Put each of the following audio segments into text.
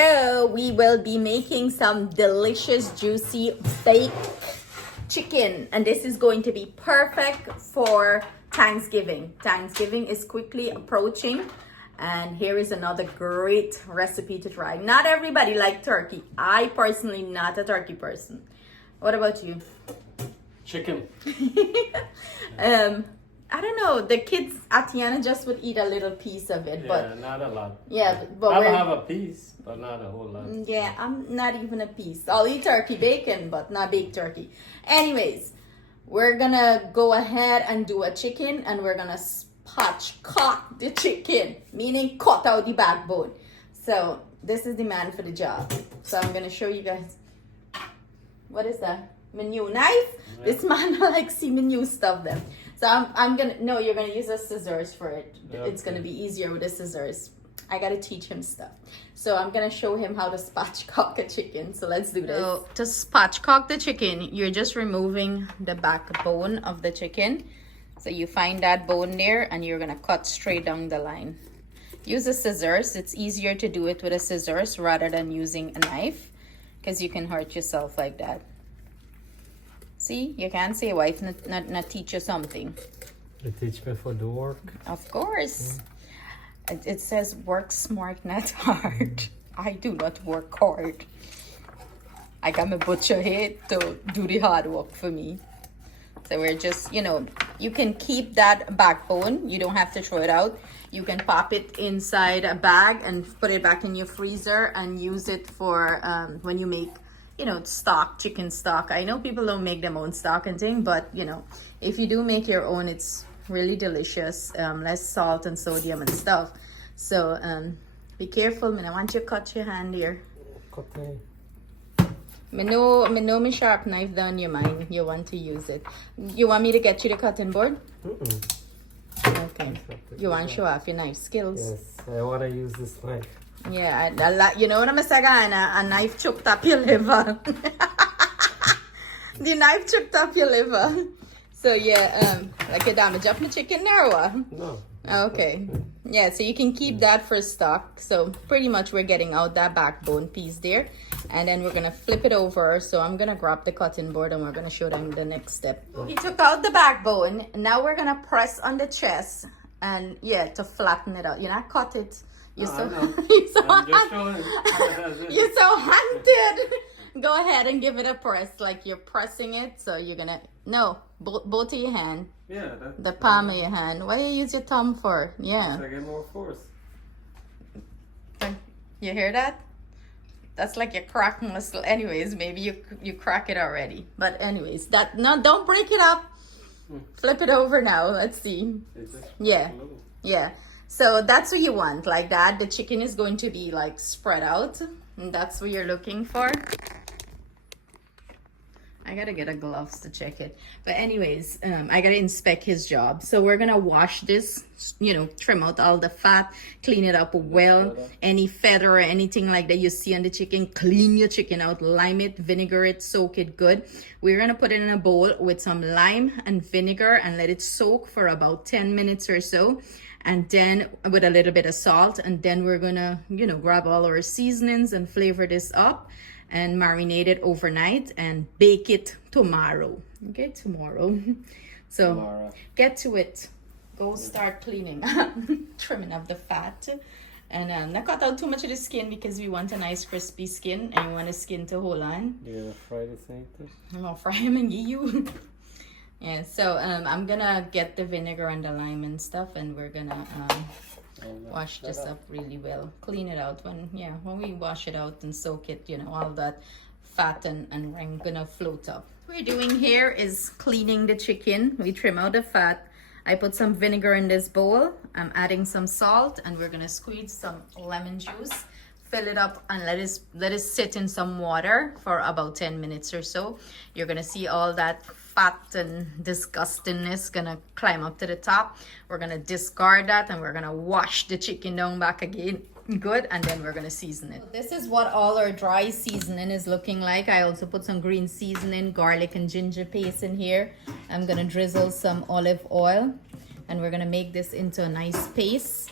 So we will be making some delicious, juicy baked chicken, and this is going to be perfect for Thanksgiving. Thanksgiving is quickly approaching, and here is another great recipe to try. Not everybody likes turkey. I personally not a turkey person. What about you? Chicken. I don't know. The kids, Atiana just would eat a little piece of it, but not a lot. yeah, but I'll have a piece, but not a whole lot. Yeah, I'm not even a piece. I'll eat turkey bacon, but not baked turkey. Anyways, we're gonna go ahead and do a chicken, and we're gonna spatchcock the chicken, meaning cut out the backbone. So this is the man for the job. So I'm gonna show you guys. What is that? My new knife? Yeah. This man likes see my new stuff then. So I'm gonna, no, you're gonna use a scissors for it. Okay. It's gonna be easier with the scissors. I gotta teach him stuff. So I'm gonna show him how to spatchcock a chicken. So let's do this. So to spatchcock the chicken, you're just removing the backbone of the chicken. So you find that bone there, and you're gonna cut straight down the line. Use a scissors. It's easier to do it with a scissors rather than using a knife, because you can hurt yourself like that. See, you can't say wife not teach you something. You teach me for the work. Of course. Yeah. It says work smart, not hard. I do not work hard. I got my butcher head to do the hard work for me. So we're just, you can keep that backbone. You don't have to throw it out. You can pop it inside a bag and put it back in your freezer and use it for when you make stock, chicken stock. I know people don't make their own stock and thing, but if you do make your own, it's really delicious. Less salt and sodium and stuff. So be careful, man. I want you to cut your hand here. Okay. Me know me sharp knife down your mind. You want to use it. You want me to get you the cutting board? Okay. You want to show off your knife skills? Yes, I want to use this knife. Yeah, you know what I'm saying? A knife chopped up your liver. The knife chopped up your liver. So yeah, like you damage up my chicken now, or what? No. Okay. Yeah, so you can keep that for stock. So pretty much we're getting out that backbone piece there, and then we're gonna flip it over. So I'm gonna grab the cutting board, and we're gonna show them the next step. We took out the backbone. Now we're gonna press on the chest, and to flatten it out. Cut it. You're so hunted. Go ahead and give it a press, like you're pressing it. So you're gonna both of your hand. Yeah, the palm of your hand. What do you use your thumb for? Yeah. So I get more force. You hear that? That's like your crack muscle. Anyways, maybe you crack it already. But anyways, don't break it up. Flip it over now. Let's see. Yeah. So that's what you want, like that. The chicken is going to be like spread out, and that's what you're looking for. I gotta get a gloves to check it. But anyways, I gotta inspect his job. So we're gonna wash this, trim out all the fat, clean it up well. Any feather or anything like that you see on the chicken, clean your chicken out, lime it, vinegar it, soak it good. We're gonna put it in a bowl with some lime and vinegar and let it soak for about 10 minutes or so. And then with a little bit of salt, and then we're gonna, grab all our seasonings and flavor this up and marinate it overnight and bake it tomorrow. Okay, tomorrow. So get to it. Go start cleaning, trimming up the fat, and not cut out too much of the skin, because we want a nice crispy skin, and you want the skin to hold on. Yeah, fry the same thing. I'm gonna fry him and you. Yeah, so I'm gonna get the vinegar and the lime and stuff, and we're gonna wash this up really well. Clean it out when we wash it out and soak it, all that fat and rain gonna float up. What we're doing here is cleaning the chicken. We trim out the fat. I put some vinegar in this bowl. I'm adding some salt, and we're gonna squeeze some lemon juice. Fill it up and let it sit in some water for about 10 minutes or so. You're gonna see all that fat and disgustingness gonna climb up to the top. We're gonna discard that, and we're gonna wash the chicken down back again good, and then we're gonna season it. This is what all our dry seasoning is looking like. I also put some green seasoning, garlic and ginger paste in here. I'm gonna drizzle some olive oil, and we're gonna make this into a nice paste.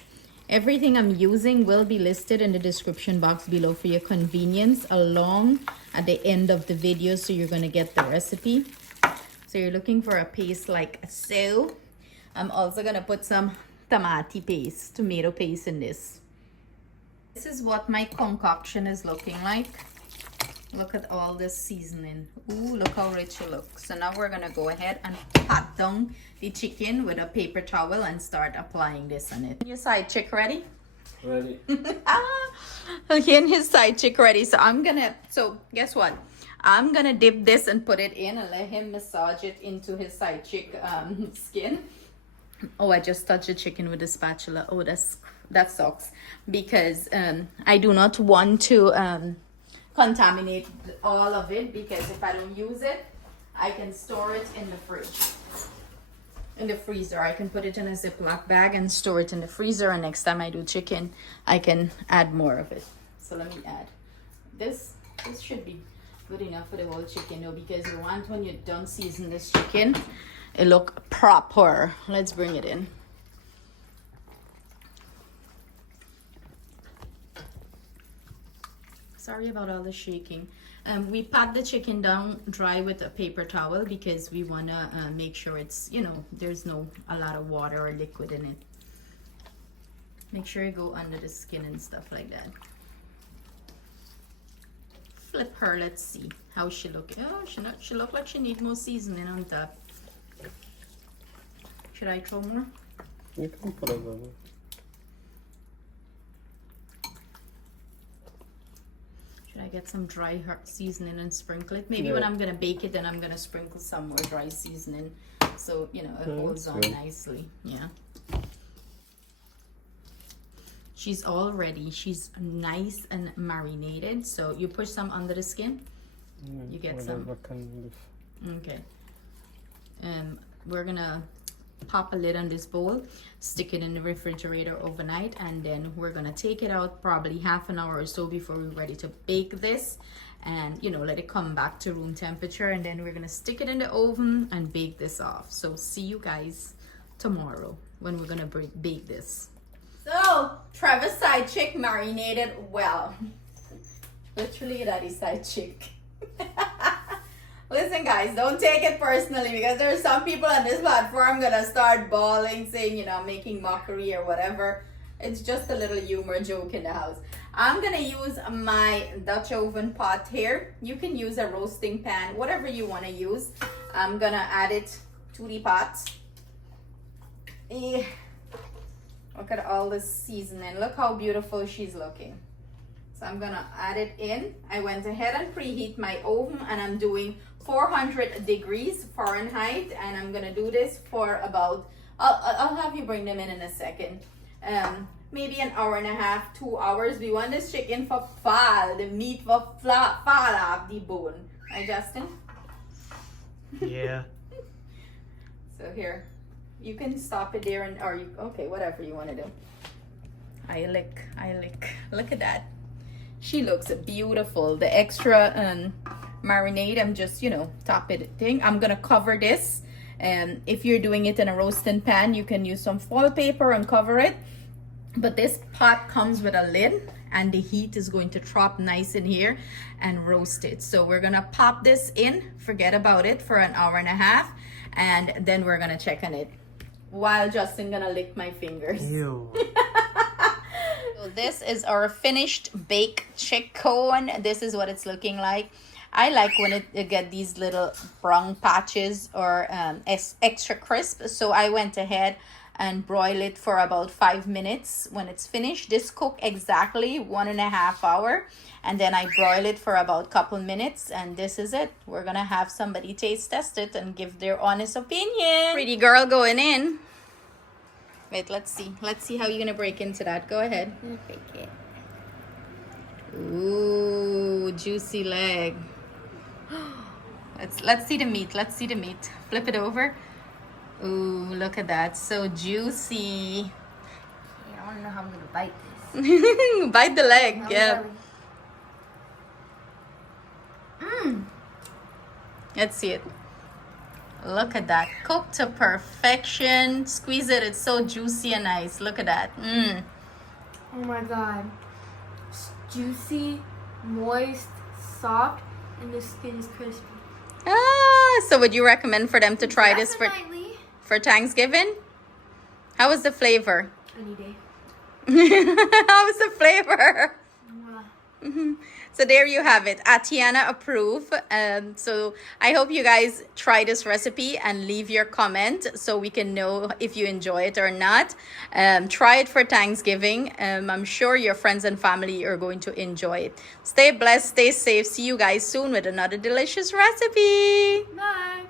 Everything I'm using will be listed in the description box below for your convenience, along at the end of the video, so you're going to get the recipe. So you're looking for a paste like so. I'm also going to put some tomato paste in this. This is what my concoction is looking like. Look at all this seasoning. Ooh, look how rich it looks. So now we're gonna go ahead and pat down the chicken with a paper towel and start applying this on it. Your side chick ready? Ready. Again, his side chick ready. So guess what? I'm gonna dip this and put it in and let him massage it into his side chick skin. Oh, I just touched the chicken with a spatula. Oh, that sucks, because I do not want to contaminate all of it, because if I don't use it, I can store it in the fridge, in the freezer. I can put it in a Ziploc bag and store it in the freezer, and next time I do chicken, I can add more of it. So let me add this. This should be good enough for the whole chicken though, because you want, when you're done seasoning this chicken, it look proper. Let's bring it in. Sorry about all the shaking. We pat the chicken down dry with a paper towel, because we want to make sure it's, you know, there's a lot of water or liquid in it. Make sure you go under the skin and stuff like that. Flip her, let's see how she look. Oh, she look like she need more seasoning on top. Should I throw more? You can put it over. Should I get some dry seasoning and sprinkle it? Maybe when I'm gonna bake it, then I'm gonna sprinkle some more dry seasoning, so you know it holds on nicely. Yeah. She's all ready. She's nice and marinated. So you push some under the skin. You get some. Okay. We're gonna pop a lid on this bowl, stick it in the refrigerator overnight, and then we're gonna take it out probably half an hour or so before we're ready to bake this, and you know, let it come back to room temperature, and then we're gonna stick it in the oven and bake this off. So see you guys tomorrow when we're gonna bake this. So Trevor's side chick marinated well. Literally daddy's side chick. Listen guys, don't take it personally, because there are some people on this platform gonna start bawling, saying, you know, I'm making mockery or whatever. It's just a little humor joke in the house. I'm gonna use my Dutch oven pot here. You can use a roasting pan, whatever you wanna use. I'm gonna add it to the pot. Look at all this seasoning. Look how beautiful she's looking. So I'm gonna add it in. I went ahead and preheat my oven, and I'm doing 400 degrees Fahrenheit, and I'm gonna do this for about, I'll have you bring them in a second. Maybe an hour and a half, 2 hours. We want this chicken for fall, the meat for fall off the bone. Right, Justin? Yeah. So here, you can stop it there, and or you, okay, whatever you want to do. I lick. Look at that. She looks beautiful. The extra marinade, I'm just, you know, top it thing. I'm gonna cover this, and if you're doing it in a roasting pan, you can use some foil paper and cover it. But this pot comes with a lid, and the heat is going to drop nice in here and roast it. So we're gonna pop this in, forget about it, for an hour and a half, and then we're gonna check on it, while Justin gonna lick my fingers. Ew. So this is our finished baked chicken. This is what it's looking like. I like when it get these little brown patches or extra crisp. So I went ahead and broil it for about 5 minutes. When it's finished, this cook exactly 1.5 hours, and then I broil it for about a couple minutes, and this is it. We're gonna have somebody taste test it and give their honest opinion. Pretty girl going in. Wait, let's see how you're gonna break into that. Go ahead. I'm gonna break it. Ooh, juicy leg. Let's see the meat. Flip it over. Ooh, look at that. So juicy. Yeah, I don't know how I'm gonna bite this. Bite the leg. Yeah. Let's see it. Look at that. Cooked to perfection. Squeeze it. It's so juicy and nice. Look at that. Oh my god. It's juicy, moist, soft, and the skin is crispy. So would you recommend for them to try this Definitely. for Thanksgiving? How was the flavor? Any day. How was the flavor? Mwah. So there you have it. Atiana approve. So I hope you guys try this recipe and leave your comment so we can know if you enjoy it or not. Try it for Thanksgiving. I'm sure your friends and family are going to enjoy it. Stay blessed, stay safe. See you guys soon with another delicious recipe. Bye.